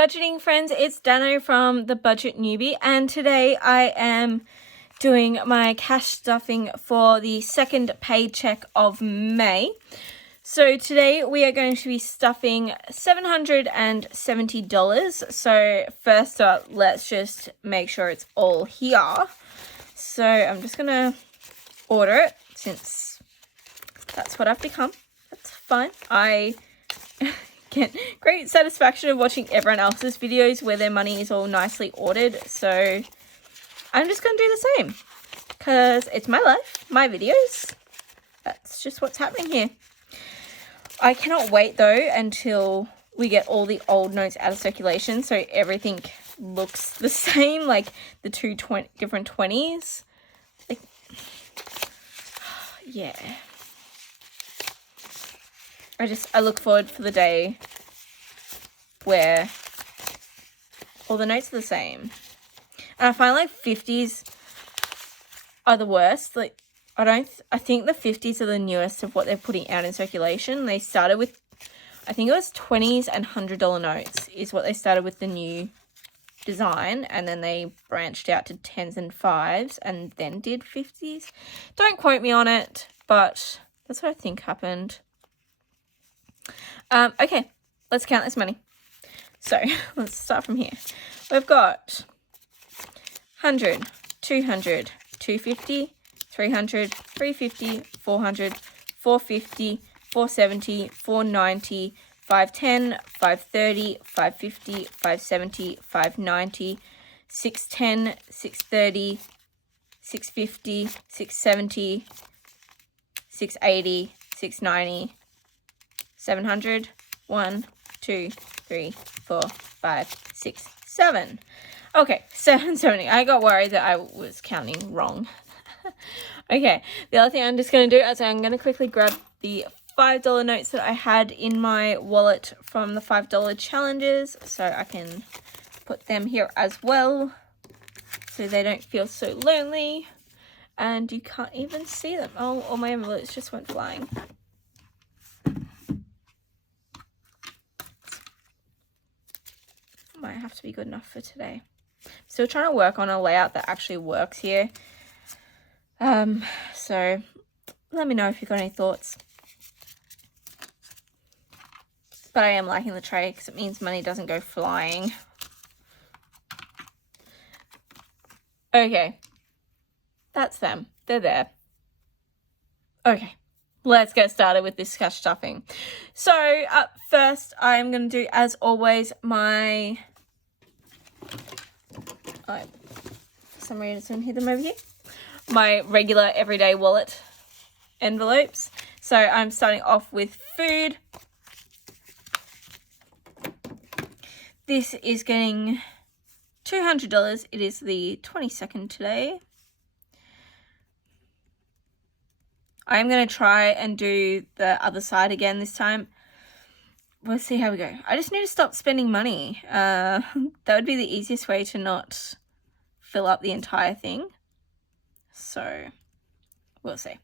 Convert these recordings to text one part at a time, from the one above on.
budgeting friends, it's Dano from The Budget Newbie, and today I am doing my cash stuffing for the second paycheck of May. So today we are going to be stuffing $770. So first up, let's just make sure it's all here. So I'm just gonna order it since that's what I've become. That's fine. I get great satisfaction of watching everyone else's videos where their money is all nicely ordered. So I'm just going to do the same because it's my life, my videos. That's just what's happening here. I cannot wait though until we get all the old notes out of circulation so everything looks the same, like the two different 20s. Like, yeah. I look forward for the day where all the notes are the same. And I find like 50s are the worst. Like I think the 50s are the newest of what they're putting out in circulation. They started with, I think it was 20s and $100 notes is what they started with the new design, and then they branched out to 10s and 5s and then did 50s. Don't quote me on it, but that's what I think happened. Okay, let's count this money. So let's start from here. We've got 100, 200, 250, 300, 350, 400, 450, 470, 490, 510, 530, 550, 570, 590, 610, 630, 650, 670, 680, 690, 700, 1, 2, 3, 4, 5, 6, 7. Okay, 770. I got worried that I was counting wrong. Okay, the other thing I'm just going to do is I'm going to quickly grab the $5 notes that I had in my wallet from the $5 challenges so I can put them here as well so they don't feel so lonely and you can't even see them. Oh, all my envelopes just went flying. Might have to be good enough for today. Still trying to work on a layout that actually works here. So let me know if you've got any thoughts. But I am liking the tray because it means money doesn't go flying. Okay. That's them. They're there. Okay. Let's get started with this cash stuffing. So up first, I'm going to do, as always, my... for some reason, hit them over here. My regular everyday wallet envelopes. So I'm starting off with food. This is getting $200. It is the 22nd today. I'm going to try and do the other side again this time. We'll see how we go. I just need to stop spending money. That would be the easiest way to not fill up the entire thing. So, we'll see.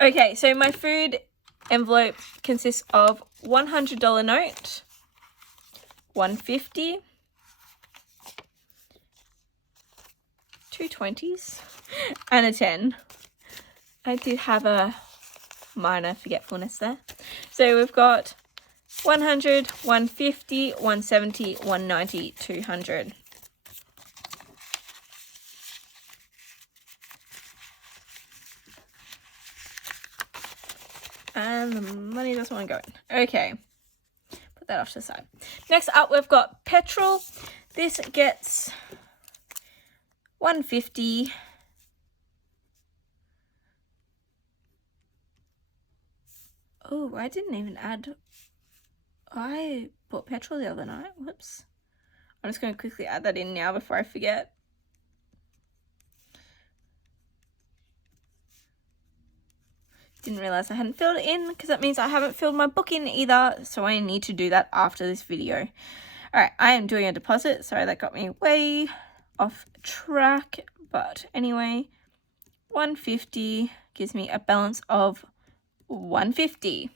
Okay, so my food envelope consists of $100 note, $150, two 20s, and a 10. I did have a minor forgetfulness there. So we've got 100, 150, 170, 190, 200. And the money doesn't want to go in. Okay. Put that off to the side. Next up, we've got petrol. This gets 150. Oh, I didn't even add. I bought petrol the other night. Whoops. I'm just going to quickly add that in now before I forget. Didn't realize I hadn't filled it in because that means I haven't filled my book in either. So I need to do that after this video. All right, I am doing a deposit. Sorry, that got me way off track. But anyway, 150 gives me a balance of $150.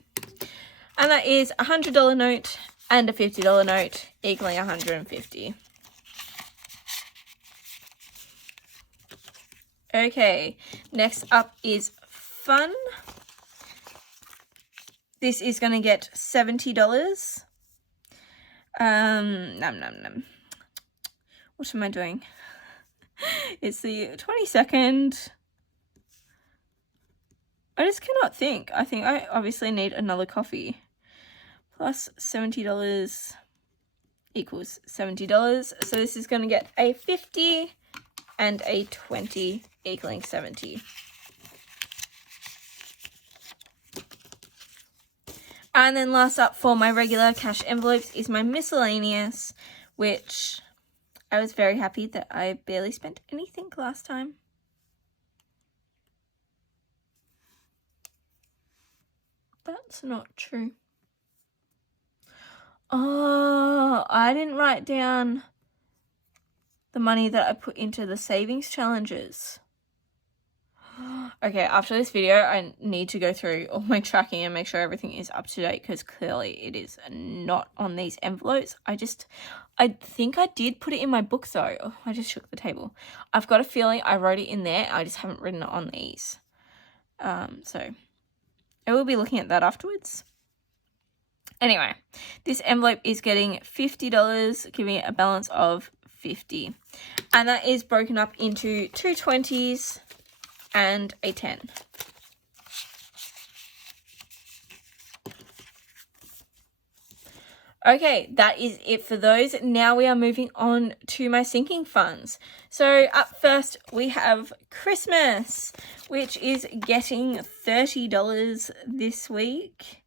And that is $100 note and a $50 note equaling $150. Okay, next up is fun. This is going to get $70. What am I doing? It's the 22nd. I just cannot think. I think I obviously need another coffee. Plus $70 equals $70. So this is going to get a 50 and a 20 equaling 70. And then last up for my regular cash envelopes is my miscellaneous, which I was very happy that I barely spent anything last time. That's not true. Oh, I didn't write down the money that I put into the savings challenges. Okay, after this video, I need to go through all my tracking and make sure everything is up to date, because clearly it is not on these envelopes. I think I did put it in my book though. Oh, I just shook the table. I've got a feeling I wrote it in there. I just haven't written it on these. So I will be looking at that afterwards. Anyway, this envelope is getting $50, giving it a balance of 50. And that is broken up into two 20s and a 10. Okay, that is it for those. Now we are moving on to my sinking funds. So up first we have Christmas, which is getting $30 this week.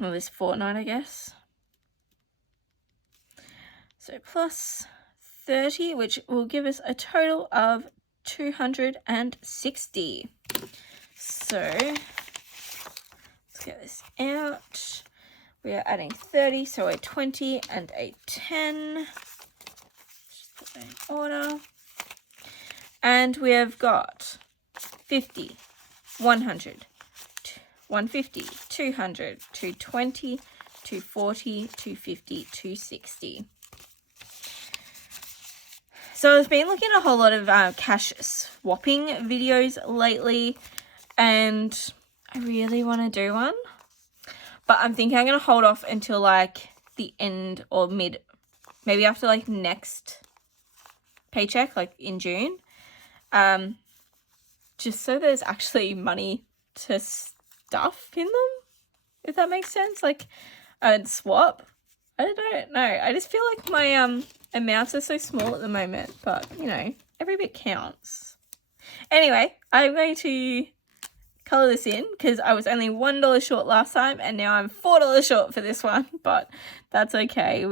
Well, this fortnight, I guess. So plus 30, which will give us a total of 260. So let's get this out. We are adding 30, so a 20 and a 10. Just put that in order. And we have got 50, 100, 150, 200, 220, 240, 250, 260. So I've been looking at a whole lot of cash swapping videos lately, and I really want to do one. But I'm thinking I'm going to hold off until like the end or mid, maybe after like next paycheck, like in June. Just so there's actually money to stuff in them, if that makes sense. Like I'd swap. I don't know. I just feel like my amounts are so small at the moment, but you know, every bit counts. Anyway, I'm going to color this in because I was only $1 short last time and now I'm $4 short for this one, but that's okay.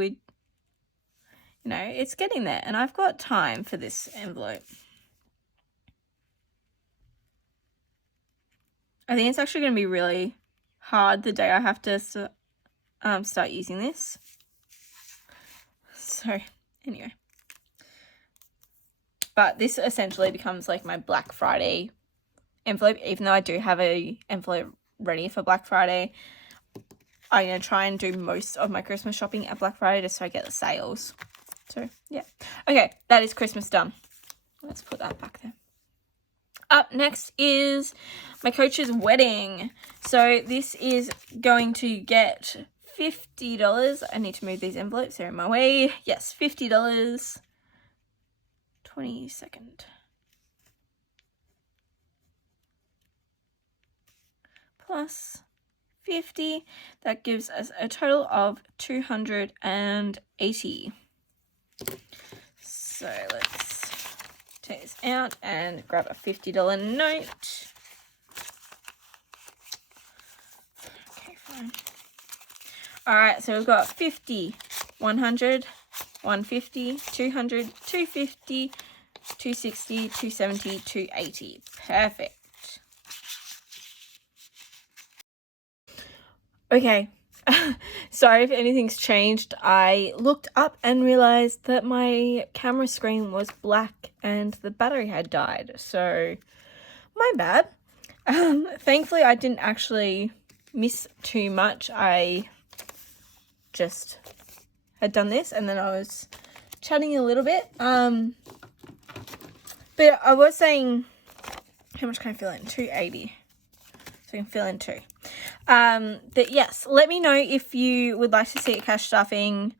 It's getting there and I've got time for this envelope. I think it's actually going to be really hard the day I have to start using this. So anyway, but this essentially becomes like my Black Friday envelope. Even though I do have a envelope ready for Black Friday, I'm going to try and do most of my Christmas shopping at Black Friday just so I get the sales. So yeah. Okay, that is Christmas done. Let's put that back there. Up next is my coach's wedding. So this is going to get $50. I need to move these envelopes. They're in my way. Yes, $50. 22nd. Plus 50. That gives us a total of 280. So let's take this out and grab a $50 note. Okay, fine. Alright, so we've got 50, 100, 150, 200, 250, 260, 270, 280. Perfect. Okay, sorry if anything's changed. I looked up and realized that my camera screen was black and the battery had died, so my bad. Thankfully I didn't actually miss too much. I just had done this, and then I was chatting a little bit. But I was saying, how much can I fill in? 280. So I can fill in 2. But yes, let me know if you would like to see a cash stuffing.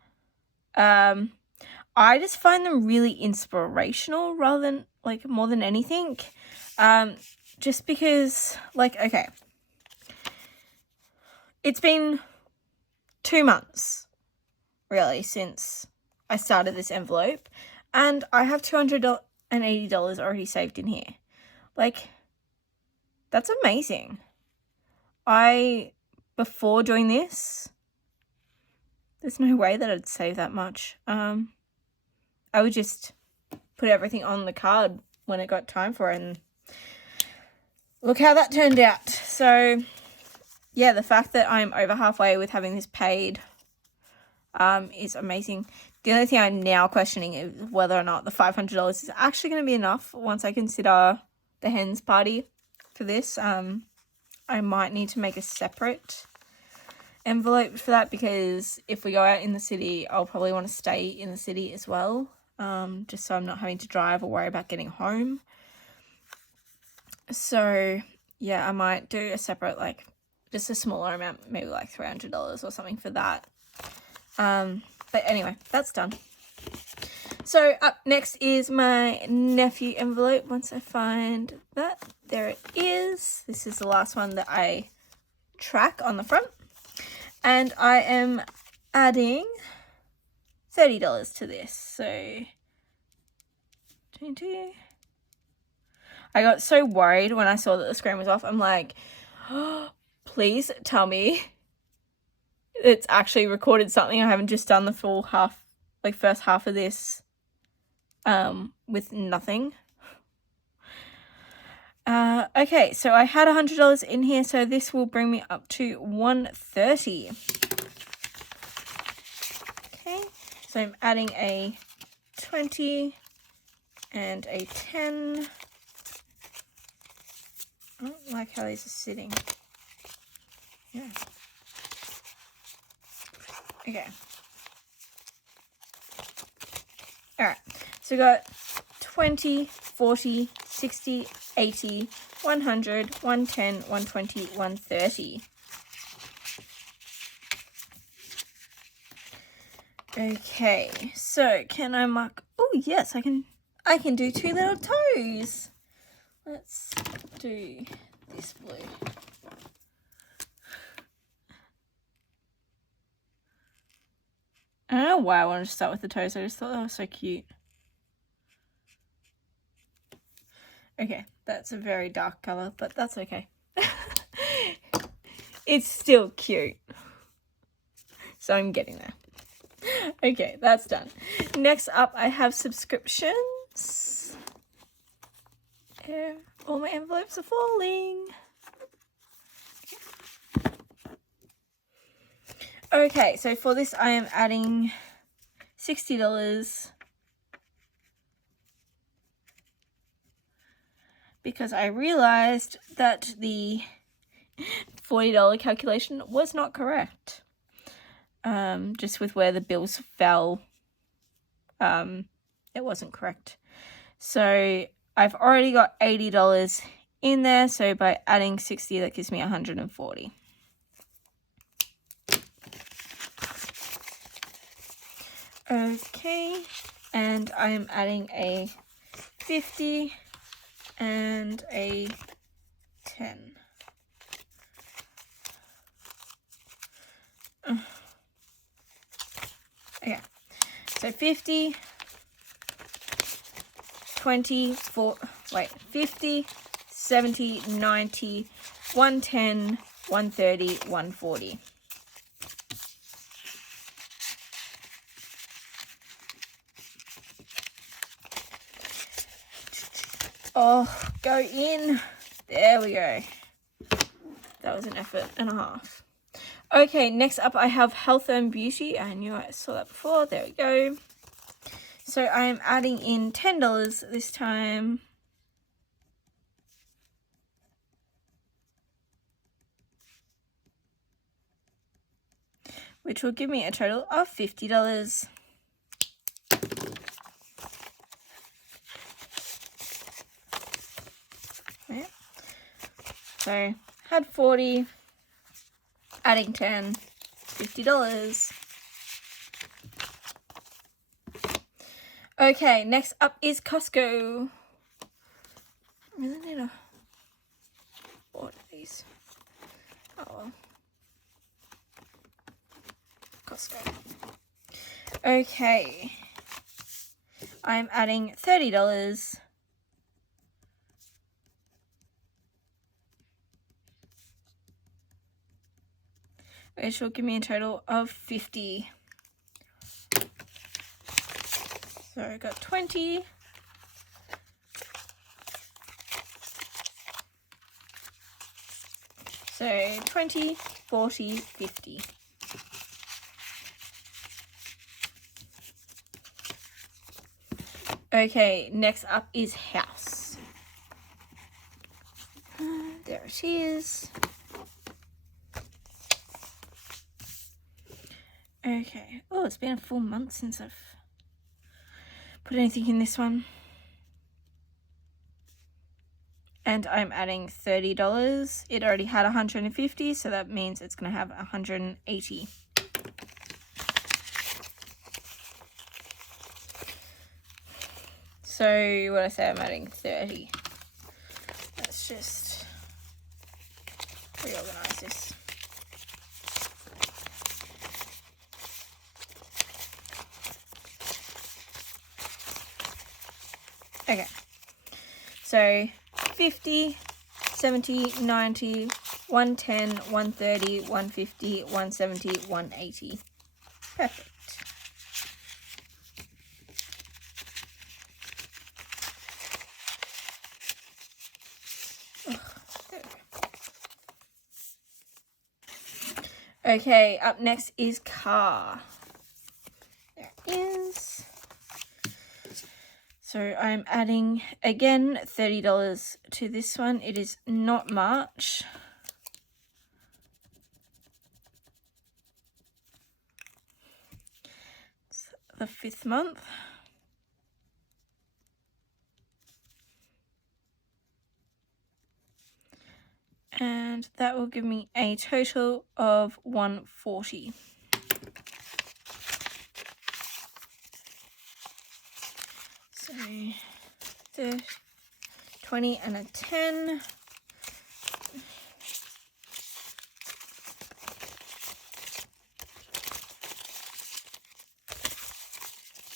I just find them really inspirational rather than, like, more than anything. Just because, like, okay, it's been 2 months, really, since I started this envelope, and I have $280 already saved in here. Like, that's amazing. Before doing this, there's no way that I'd save that much. I would just put everything on the card when it got time for it, and look how that turned out. So, yeah, the fact that I'm over halfway with having this paid is amazing. The only thing I'm now questioning is whether or not the $500 is actually going to be enough once I consider the hens party for this. I might need to make a separate envelope for that, because if we go out in the city, I'll probably want to stay in the city as well, just so I'm not having to drive or worry about getting home. So, yeah, I might do a separate, like, just a smaller amount, maybe like $300 or something for that. But anyway, that's done. So up next is my nephew envelope. Once I find that, there it is. This is the last one that I track on the front. And I am adding $30 to this. So 22. I got so worried when I saw that the screen was off. I'm like, oh, please tell me it's actually recorded something. I haven't just done the full half, like first half of this with nothing. Okay, so I had $100 in here, so this will bring me up to $130. Okay, so I'm adding a 20 and a 10. I don't like how these are sitting. Yeah. Okay. Alright, so we got 20, 40, 60, 80, 100, 110, 120, 130. Okay, so can I mark? Oh yes, I can do 2 little toes. Let's do this blue. I don't know why I wanted to start with the toes. I just thought that was so cute. Okay, that's a very dark color, but that's okay. It's still cute. So I'm getting there. Okay, that's done. Next up, I have subscriptions. All my envelopes are falling. Okay, so for this, I am adding $60 because I realized that the $40 calculation was not correct. Just with where the bills fell, it wasn't correct. So I've already got $80 in there, so by adding 60, that gives me $140. Okay, and I am adding a 50 and a 10. Okay, so 50, 20, 50, 70, 90, 110, 130, 140. Oh, go in. There we go. That was an effort and a half. Okay, next up I have health and beauty. I knew I saw that before. There we go. So I am adding in $10 this time. which will give me a total of $50. Yeah. So had 40, adding 10, $50. Okay, next up is Costco. I really need to order these. Oh well. Costco. Okay. I'm adding $30. Which will give me a total of 50. So I got 20. So 20, 40, 50. Okay, next up is house. There it is. Okay. Oh, it's been a full month since I've put anything in this one. And I'm adding $30. It already had 150, so that means it's going to have 180. So what I say, I'm adding 30. Let's just reorganize this. Okay, so 50, 70, 90, 110, 130, 150, 170, 180. Perfect. Oh, there we go. Okay, up next is car. There it is. So I'm adding, again, $30 to this one. It is not much. It's the 5th month. And that will give me a total of 140. So the 20 and a 10.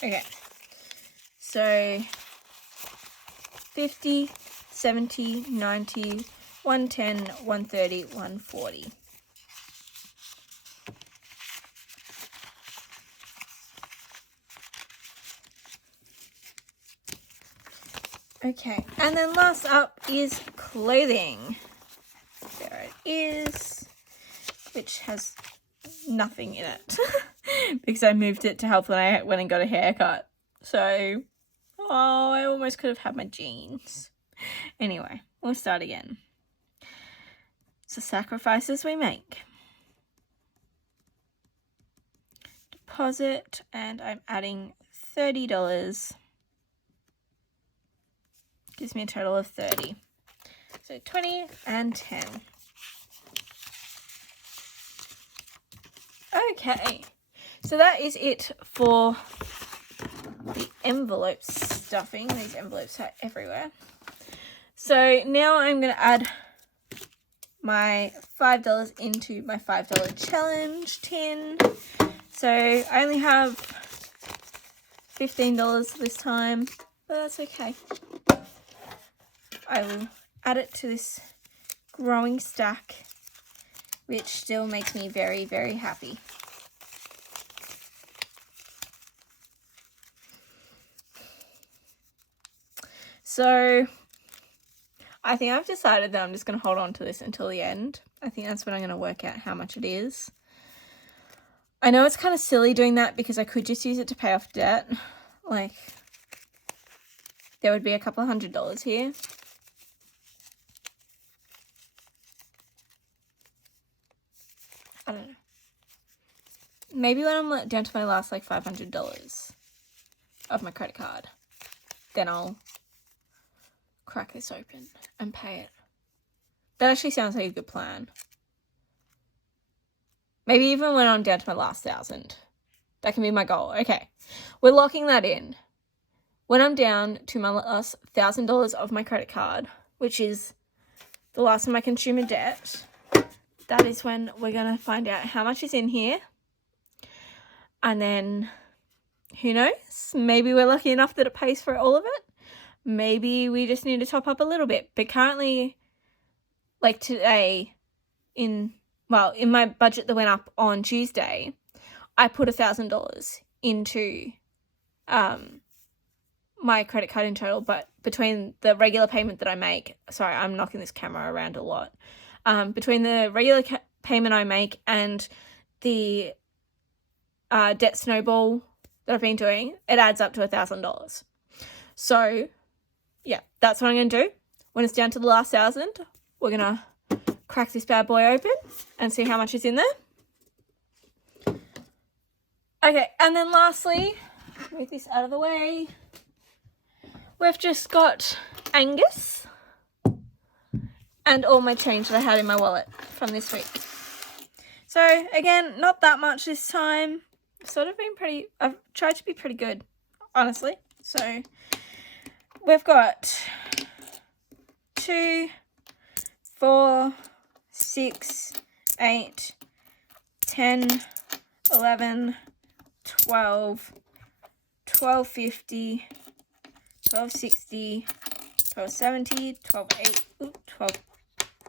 Okay, so 50, 70, 90, 110, 130, 140. Okay, and then last up is clothing. There it is, which has nothing in it because I moved it to help when I went and got a haircut. So, oh, I almost could have had my jeans. Anyway, we'll start again. So sacrifices we make. Deposit, and I'm adding $30. Gives me a total of 30. So 20 and 10. Okay, so that is it for the envelope stuffing. These envelopes are everywhere. So now I'm going to add my $5 into my $5 challenge tin. So I only have $15 this time, but that's okay. I will add it to this growing stack, which still makes me very, very happy. So I think I've decided that I'm just going to hold on to this until the end. I think that's when I'm going to work out how much it is. I know it's kind of silly doing that because I could just use it to pay off debt. Like, there would be a couple of $100 here. I don't know. maybe when I'm down to my last like $500 of my credit card, then I'll crack this open and pay it. That actually sounds like a good plan. Maybe even when I'm down to my last 1,000. That can be my goal. Okay, we're locking that in. When I'm down to my last $1,000 of my credit card, which is the last of my consumer debt, that is when we're going to find out how much is in here. And then, who knows? Maybe we're lucky enough that it pays for all of it. Maybe we just need to top up a little bit. But currently, like today, in my budget that went up on Tuesday, I put $1,000 into my credit card in total, but between the regular payment that I make, sorry, I'm knocking this camera around a lot, between the regular payment I make and the debt snowball that I've been doing, it adds up to $1,000. So yeah, that's what I'm going to do. When it's down to the last 1,000, we're going to crack this bad boy open and see how much is in there. Okay, and then lastly, move this out of the way. We've just got Angus and all my change that I had in my wallet from this week. So again, not that much this time. I've tried to be pretty good, honestly. So we've got 2, 4, 6, 8, 10, 11, 12, 12.50, 12.60, 12.70, 12.80, 12